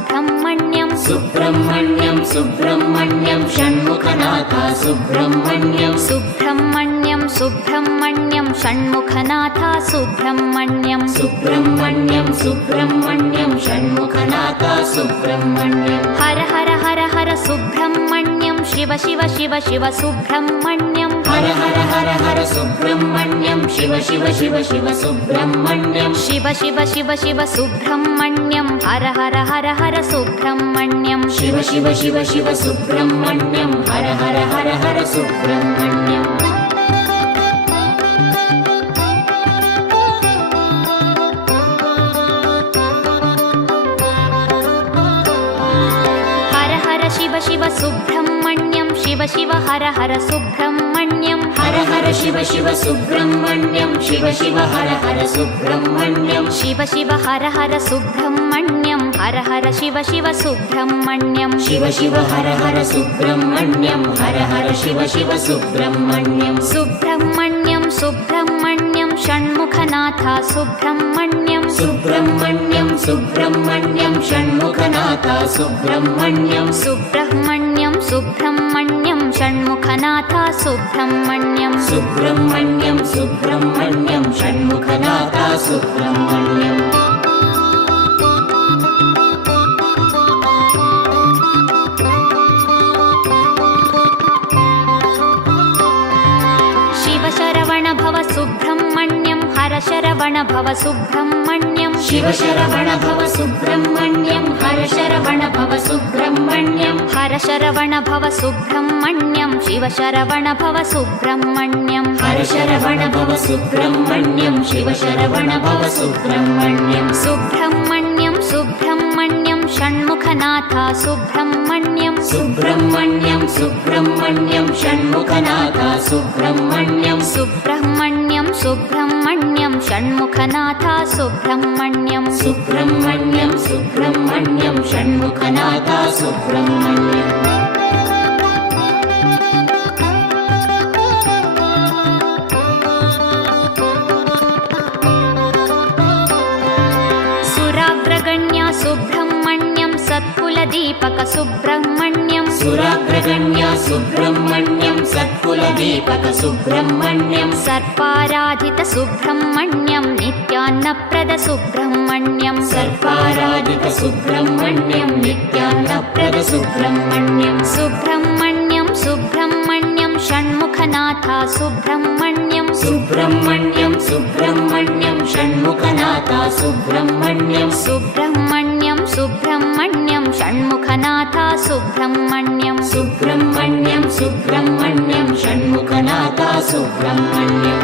सुब्रह्मण्यं सुब्रह्मण्यं सुब्रह्मण्यं षण्मुखनाथ सुब्रह्मण्यं सुब्रह्मण्यं सुब्रह्मण्यं षण्मुखनाथ सुब्रह्मण्यं सुब्रह्मण्यं सुब्रह्मण्यं षण्मुखनाथ सुब्रह्मण्यं हर हर हर हर सुब्रह्मण्यं शिव शिव शिव शिव सुब्रह्मण्यं हर हर हर हर सुब्रह्मण्यं शिव शिव शिव शिव सुब्रह्मण्यं शिव शिव शिव शिव सुब्रह्मण्यं हर हर हर हर सुब्रह्मण्यं शिव शिव शिव शिव सुब्रह्मण्यं हर हर हर हर सुब्रह्मण्यं हर हर शिव शिव सुब्रह्मण्यं शिव शिव हर हर सुब्रह्मण्यं हर हर शिव शिव सुब्रह्मण्यं शिव शिव हर हर सुब्रह्मण्यं शिव शिव हर हर सुब्रह्मण्यं हर हर शिव शिव सुब्रह्मण्यं शिव शिव हर हर सुब्रह्मण्यं हर हर शिव शिव सुब्रह्मण्यं सुब्रह्मण्यं सुब्रह्मण्यं षण्मुखनाथ सुब्रह्मण्यं सुब्रह्मण्यं सुब्रह्मण्यं षण्मुखनाथ सुब्रह्मण्यं सुब्रह्मण्यं सुब्रह्मण्यं षण्मुखनाथ सुब्रह्मण्यं सुब्रह्मण्यं सुब्रह्मण्यं षण्मुखनाथ सुब्रह्मण्यं शिव शरवण भव सुब्रह्मण्यं हर शरवण भव सुब्रह्मण्यं शिव शरवण भव सुब्रह्मण्यं हर शरवण भव सुब्रह्मण्यं हर शरवण भव सुब्रह्मण्यं शिव शरवण भव सुब्रह्मण्यं हर शरवण भव सुब्रह्मण्यं शिव शरवण भव सुब्रह्मण्यं सुब्रह्मण्यं सुब्रह्मण्यं षण्मुखनाथ सुब्रह्मण्यं सुब्रह्मण्यं सुब्रह्मण्यं षण्मुखनाथ सुब्रह्मण्यं सुब्रह्मण्यं सुब्रह्मण्यं षण्मुखनाथ सुब्रह्मण्यं सुब्रह्मण्यं सुब्रह्मण्यं षण्मुखनाथ सुब्रह्मण्यं सुराग्रगण्य सुब्रह्मण्यं सत्कुलदीपक सुब्रह्मण्यं सुराग्रगण्य सुब्रह्मण्यं सत्कुलदीपक सुब्रह्मण्यं सर्पाराधित सुब्रह्मण्यं नित्यान्नप्रद सुब्रह्मण्यं सर्पाराधित सुब्रह्मण्यं नित्यान्नप्रद सुब्रह्मण्यं सुब्रह्मण्यं सुब्रह्मण्यं षण्मुखनाथ सुब्रह्मण्यं सुब्रह्मण्यं सुब्रह्मण्यं षण्मुखनाथ सुब्रह्मण्यं सुब्रह्मण्यं सुब्रह्मण्यं षण्मुखनाथ सुब्रह्मण्यं सुब्रह्मण्यं सुब्रह्मण्यं षण्मुखनाथ सुब्रह्मण्यं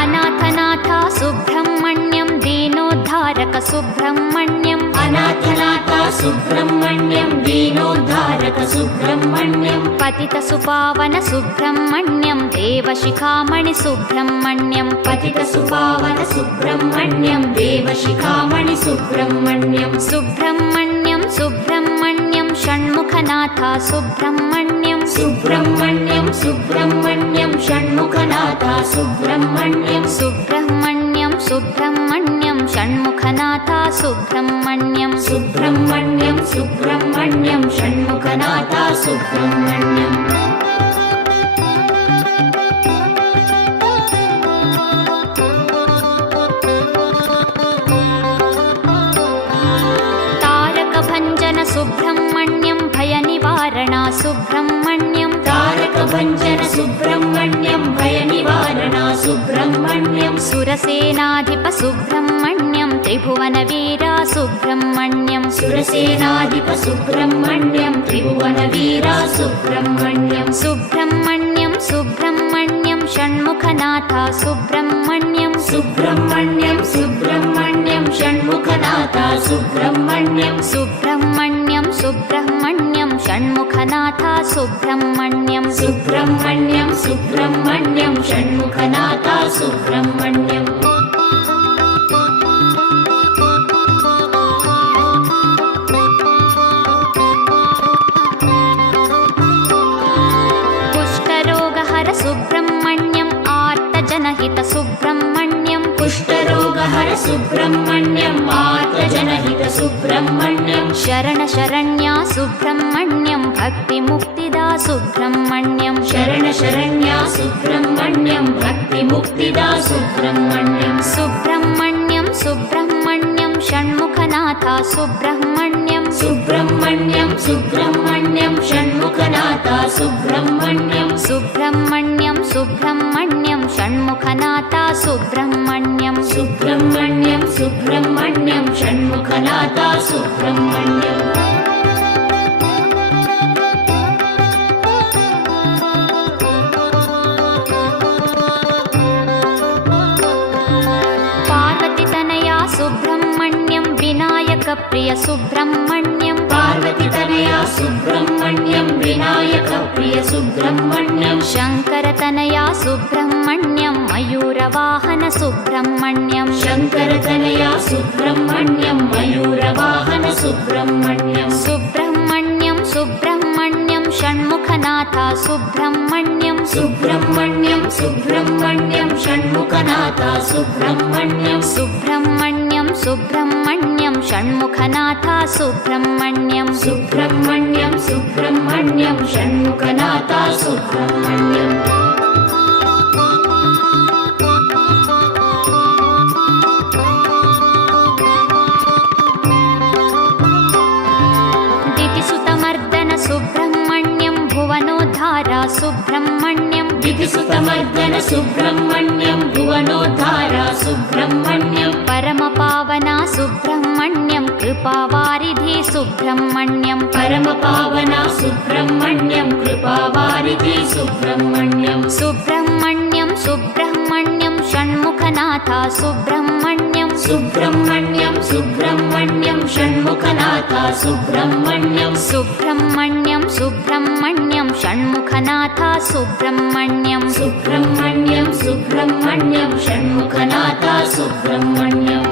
अनाथनाथ सुब्रह्मण्यं दीनोद्धारक सुब्रह्मण्यं अनाथनाथ सुब्रह्मण्यं दीनोद्धारक सुब्रह्मण्यं पतित सुपावन सुब्रह्मण्यं देवशिखामणि सुब्रह्मण्यं पतित सुपावन सुब्रह्मण्यं देवशिखामणि सुब्रह्मण्यं सुब्रह्मण्यं सुब्रह्मण्यं षण्मुखनाथ सुब्रह्मण्यं सुब्रह्मण्यं सुब्रह्मण्यं षण्मुखनाथ सुब्रह्मण्यं सुब्रह्मण्यं सुब्रह्मण्यं षण्मुखनाथ सुब्रह्मण्यं सुब्रह्मण्यं सुब्रह्मण्यं षण्मुखनाथ सुब्रह्मण्यं तारकभञ्जन सुब्रह्मण्यं भयनिवारणा सुब्रह्मण्यं तारकभञ्जन सुब्रह्मण्यं भयनिवारणा सुब्रह्मण्यं सुरसेनाधिप सुब्रह्मण्यं त्रिभुवनवीरा सुब्रह्मण्यं सुरसेनाधिप सुब्रह्मण्यं त्रिभुवनवीरा सुब्रह्मण्यं सुब्रह्मण्यं सुब्रह्मण्यं षण्मुखनाथ सुब्रह्मण्यं सुब्रह्मण्यं सुब्रह्मण्यं षण्मुखनाथ सुब्रह्मण्यं सुब्रह्मण्यं सुब्रह्मण्यं षण्मुखनाथ सुब्रह्मण्यं सुब्रह्मण्यं सुब्रह्मण्यं षण्मुखनाथ सुब्रह्मण्यं कुष्ठरोग कुष्ठरोगहर सुब्रह्मण्यं कुष्ठरोगहर सुब्रह्मण्यं मातजनहित सुब्रह्मण्यं शरणशरण्या सुब्रह्मण्यं भक्तिमुक्तिदा सुब्रह्मण्यं शरणशरण्या सुब्रह्मण्यं भक्तिमुक्तिदा सुब्रह्मण्यं सुब्रह्मण्यं सुब्रह्मण्यं षण्मुखनाथा सुब्रह्मण्यं सुब्रह्मण्यं सुब्रह्मण्यं षण्मुखनाथा सुब्रह्मण्यं सुब्रह्मण्यं सुब्रह्मण्यं षण्मुखनाथा सुब्रह्मण्यं सुब्रह्मण्यं सुब्रह्मण्यं षण्मुखनाथा सुब्रह्मण्यं पार्वतीतनया सुब्रह्मण्यं विनायकप्रिय सुब्रह्मण्यं पार्वतीतनया सुब्रह्मण्यं विनायकप्रिय सुब्रह्मण्यं शङ्करतनया सुब्रह्मण्यं मयूरवाहन सुब्रह्मण्यं शङ्करतनया सुब्रह्मण्यं मयूरवाहन सुब्रह्मण्यं सुब्रह्मण्यं सुब्रह्मण्यं षण्मुखनाथा सुब्रह्मण्यं सुब्रह्मण्यं सुब्रह्मण्यं षण्मुखनाथा सुब्रह्मण्यं सुब्रह्मण्यं सुब्रह्मण्यं षण्मुखनाथा सुब्रह्मण्यं सुब्रह्मण्यं सुब्रह्मण्यं षण्मुखनाथा सुब्रह्मण्यं दितिसुतमर्दन सुब्रह्मण्यं भुवनोद्धारा सुब्रह्मण्यं दितिसुतमर्दन सुब्रह्मण्यं भुवनोद्धारा सुब्रह्मण्यं परमपावना सुब्रह्मण्यं कृपावारिधि सुब्रह्मण्यं परमपावना सुब्रह्मण्यं कृपावारिधि सुब्रह्मण्यं सुब्रह्मण्यं सुब्रह्मण्यं षण्मुखनाथा सुब्रह्मण्यं सुब्रह्मण्यं सुब्रह्मण्यं षण्मुखनाथा सुब्रह्मण्यं सुब्रह्मण्यं सुब्रह्मण्यं षण्मुखनाथा सुब्रह्मण्यं सुब्रह्मण्यं सुब्रह्मण्यं षण्मुखनाथा सुब्रह्मण्यं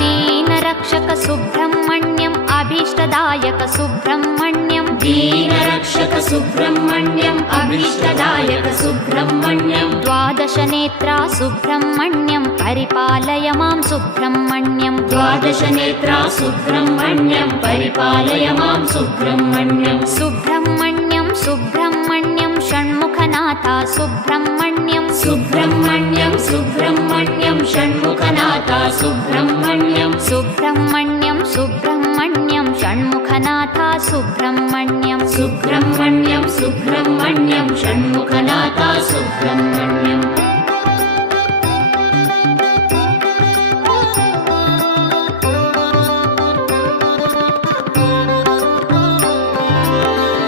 दीनरक्षक सुब्रह्मण्यं अभीष्टदायक सुब्रह्मण्यं दीनरक्षक सुब्रह्मण्यं अभीष्टदायक सुब्रह्मण्यं द्वादशनेत्रा सुब्रह्मण्यं परिपालय मां सुब्रह्मण्यं द्वादशनेत्रा सुब्रह्मण्यं परिपालय मां सुब्रह्मण्यं सुब्रह्मण्यं सुब्रह्मण्यं षण्मुखनाथा सुब्रह्मण्यं सुब्रह्मण्यं सुब्रह्मण्यं षण्मुखनाथा सुब्रह्मण्यं सुब्रह्मण्यं सुब्रह्मण्यं षण्मुखनाथा सुब्रह्मण्यं सुब्रह्मण्यं सुब्रह्मण्यं षण्मुखनाथा सुब्रह्मण्यं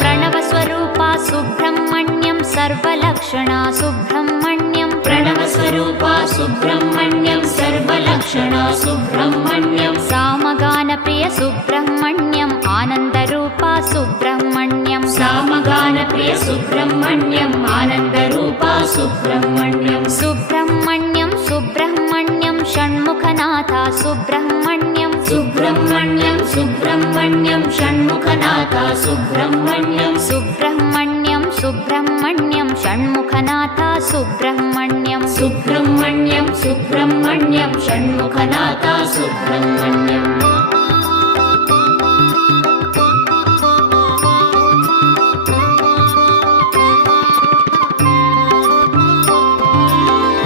प्रणवस्वरूपा सुब्रह्मण्यं सर्वलक्षणा सुब्रह्मण्यं प्रणवस्वरूपा सुब्रह्मण्यं सर्वलक्षणा सुब्रह्मण्यं सामगानप्रिय सुब्रह्मण्यं आनन्दरूपा सुब्रह्मण्यं सामगानप्रिय सुब्रह्मण्यं आनन्दरूपा सुब्रह्मण्यं सुब्रह्मण्यं सुब्रह्मण्यं षण्मुखनाथा सुब्रह्मण्यं सुब्रह्मण्यं सुब्रह्मण्यं षण्मुखनाथा सुब्रह्मण्यं सुब्रह्मण्यं सुब्रह्मण्यं षण्मुखनाथा सुब्रह्मण्यं सुब्रह्मण्यं सुब्रह्मण्यं षण्मुखनाथा सुब्रह्मण्यं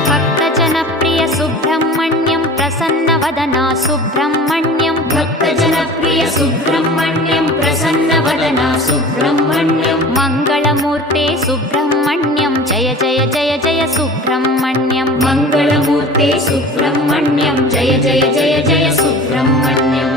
भक्तजनप्रिय सुब्रह्मण्यं प्रसन्नवदना सुब्रह्मण्यं भक्तजनप्रिय सुब्रह्मण्यं प्रसन्नवदना सुब्रह्मण्यं मङ्गलमूर्ते सुब्रह्मण्यं जय जय जय जय सुब्रह्मण्यं मङ्गलमूर्ते सुब्रह्मण्यं जय जय जय जय सुब्रह्मण्यं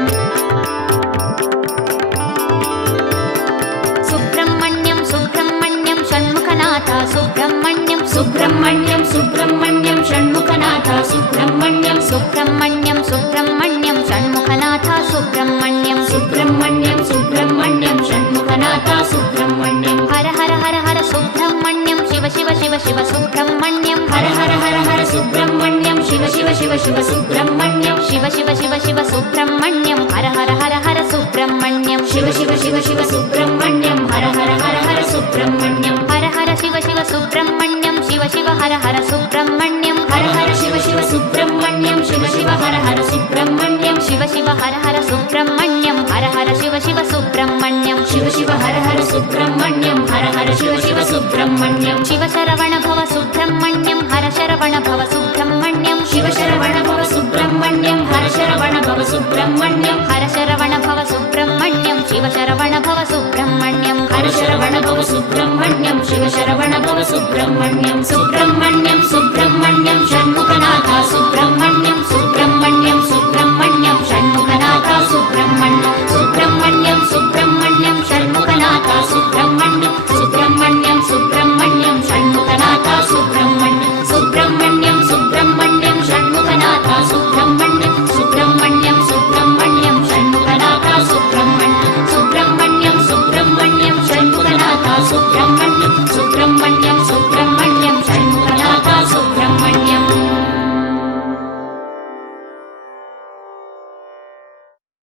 सुब्रह्मण्यं सुब्रह्मण्यं षण्मुखनाथा सुब्रह्मण्यं सुब्रह्मण्यं सुब्रह्मण्यं षण्मुखनाथा सुब्रह्मण्यं सुब्रह्मण्यं सुब्रह्मण्यं षण्मुखनाथा सुब्रह्मण्यं सुब्रह्मण्यं सुब्रह्मण्यं षण्मुखनाथा सुब्रह्मण्यं हर हर हर हर सुब्रह्मण्यं शिव शिव शिव शिव सुब्रह्मण्यं हर हर हर हर सुब्रह्मण्यं शिव शिव शिव शिव सुब्रह्मण्यं शिव शिव शिव शिव सुब्रह्मण्यं हर हर हर हर सुब्रह्मण्यं शिव शिव शिव शिव सुब्रह्मण्यं हर हर हर हर सुब्रह्मण्यं हर हर शिव शिव सुब्रह्मण्यं शिव शिव हर हर सुब्रह्मण्यं हर हर शिव शिव सुब्रह्मण्यं शिव शिव हर हर सुब्रह्मण्यं शिव शिव हर हर सुब्रह्मण्यं हर हर शिव शिव सुब्रह्मण्यं शिव शिव हर हर सुब्रह्मण्यं हर हर शिव शिव सुब्रह्मण्यं शिव शरवण भव सुब्रह्मण्यं हर शरवण भव सुब्रह्मण्यं शिव शरवण भव सुब्रह्मण्यं हर शरवण भव सुब्रह्मण्यं हर शरवण भव सुब्रह्मण्यं शिव शरवण भव सुब्रह्मण्यं हर शरवण भव सुब्रह्मण्यं शिव शरवण भव सुब्रह्मण्यं सुब्रह्मण्यं